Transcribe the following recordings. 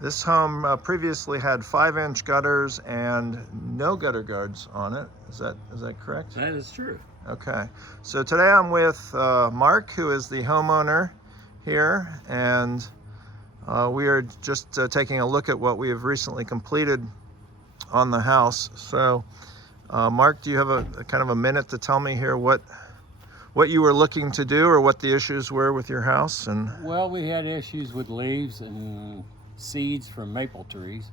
This home previously had 5-inch gutters and no gutter guards on it. Is that correct? That is true. Okay. So today I'm with Mark, who is the homeowner here, and we are just taking a look at what we have recently completed on the house. So, Mark, do you have a kind of a minute to tell me here what you were looking to do, or what the issues were with your house? And Well, we had issues with leaves and seeds from maple trees,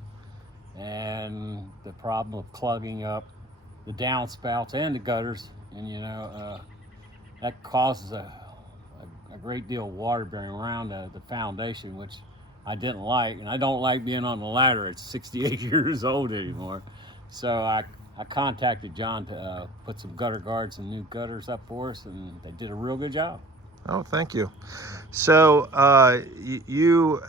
and the problem of clogging up the downspouts and the gutters, and that causes a great deal of water bearing around the foundation, which I didn't like, and I don't like being on the ladder at 68 years old anymore. So I contacted John to put some gutter guards and new gutters up for us, and they did a real good job. oh, thank you. So, you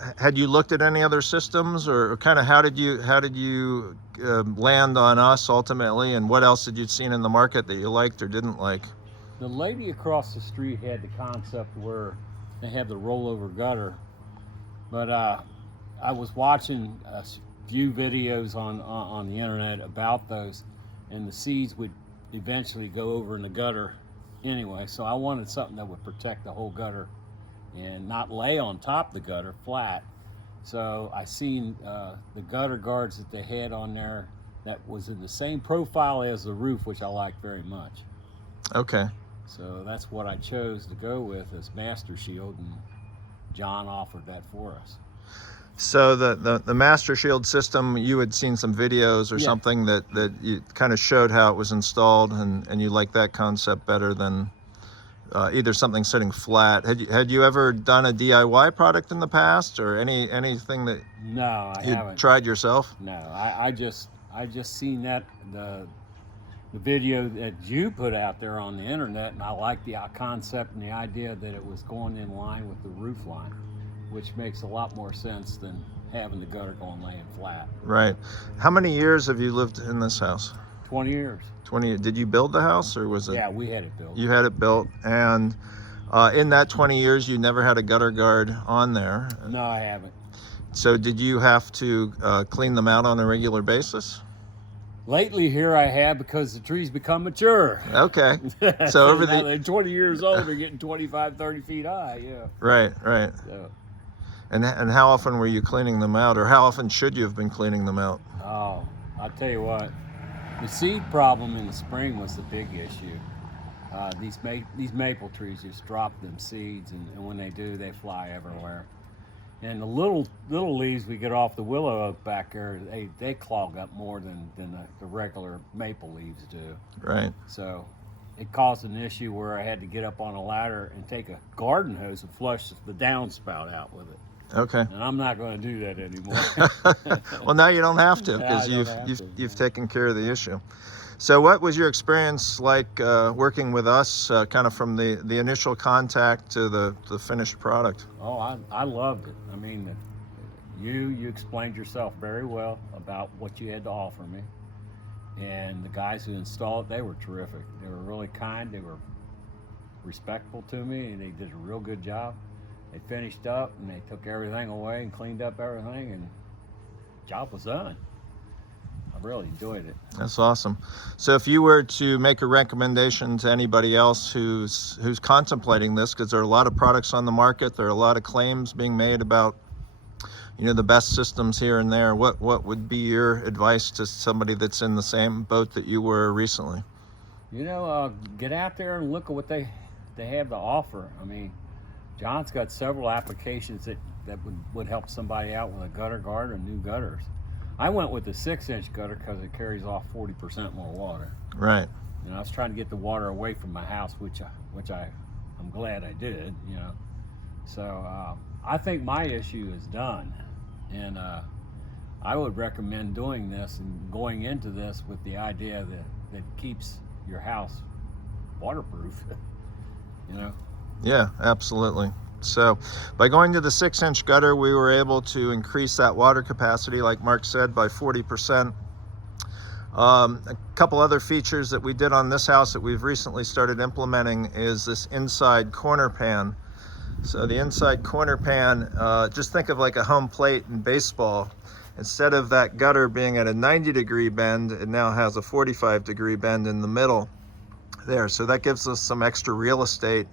looked at any other systems, or kind of how did you land on us ultimately, and what else had you seen in the market that you liked or didn't like? The lady across the street had the concept where they had the rollover gutter, but I was watching a few videos on the internet about those, and the seeds would eventually go over in the gutter anyway. So I wanted something that would protect the whole gutter and not lay on top of the gutter flat. So I seen the gutter guards that they had on there that was in the same profile as the roof, which I liked very much. Okay. So that's what I chose to go with as Master Shield, and John offered that for us. So the Master Shield system, you had seen some videos or Yeah. something that you kind of showed how it was installed, and you like that concept better than either something sitting flat. Had you ever done a DIY product in the past, or anything that No, I you haven't. tried yourself? No, I just seen that the video that you put out there on the internet, and I liked the concept and the idea that it was going in line with the roof line, which makes a lot more sense than having the gutter going laying flat. Right. How many years have you lived in this house? 20 years. 20. Did you build the house, or was it? Yeah, we had it built. You had it built, and in that 20 years, you never had a gutter guard on there. No, I haven't. So did you have to clean them out on a regular basis? Lately here I have, because the trees become mature. Okay. So over now the they're 20 years old, they're getting 25, 30 feet high, yeah. right. So, And how often were you cleaning them out, or how often should you have been cleaning them out? oh, I'll tell you what, the seed problem in the spring was the big issue. These maple trees just drop them seeds, and when they do, they fly everywhere. And the little leaves we get off the willow oak back there, they clog up more than the regular maple leaves do. Right. So it caused an issue where I had to get up on a ladder and take a garden hose and flush the downspout out with it. Okay. And I'm not going to do that anymore. Well, now you don't have to, Yeah, because I don't have to. you've taken care of the issue. So what was your experience like working with us, kind of from the initial contact to the finished product? Oh, I loved it. I mean, you explained yourself very well about what you had to offer me. And the guys who installed it, they were terrific. They were really kind. They were respectful to me, and they did a real good job. They finished up, and they took everything away and cleaned up everything, and the job was done. I really enjoyed it. That's awesome. So if you were to make a recommendation to anybody else who's contemplating this, because there are a lot of products on the market, there are a lot of claims being made about, the best systems here and there, what would be your advice to somebody that's in the same boat that you were recently? Get out there and look at what they have to offer. I mean, John's got several applications that would help somebody out with a gutter guard and new gutters. I went with the 6-inch gutter because it carries off 40% more water. Right. I was trying to get the water away from my house, which I'm glad I did. So I think my issue is done, and I would recommend doing this and going into this with the idea that keeps your house waterproof. Yeah, absolutely. So by going to the 6-inch gutter, we were able to increase that water capacity, like Mark said, by 40%. A couple other features that we did on this house that we've recently started implementing is this inside corner pan. So the inside corner pan, just think of like a home plate in baseball. Instead of that gutter being at a 90-degree bend, it now has a 45-degree bend in the middle there. So that gives us some extra real estate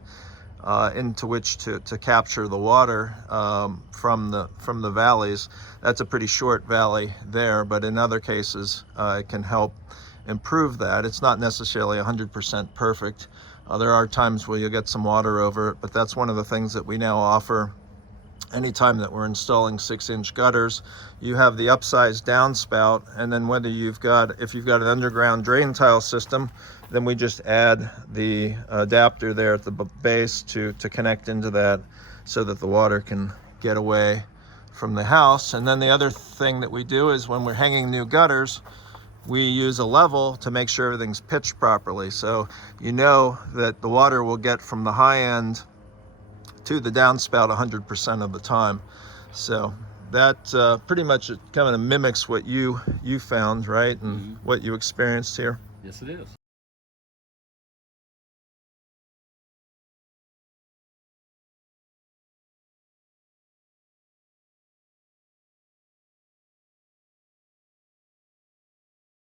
into which to capture the water from the valleys. That's a pretty short valley there, but in other cases it can help improve that. It's not necessarily 100% perfect. There are times where you'll get some water over it, but that's one of the things that we now offer. Anytime that we're installing 6-inch gutters, you have the upsized downspout, and then if you've got an underground drain tile system, then we just add the adapter there at the base to connect into that so that the water can get away from the house. And then the other thing that we do is when we're hanging new gutters, we use a level to make sure everything's pitched properly. So you know that the water will get from the high end to the downspout 100% of the time. So that pretty much kind of mimics what you found, right? And what you experienced here. Yes, it is.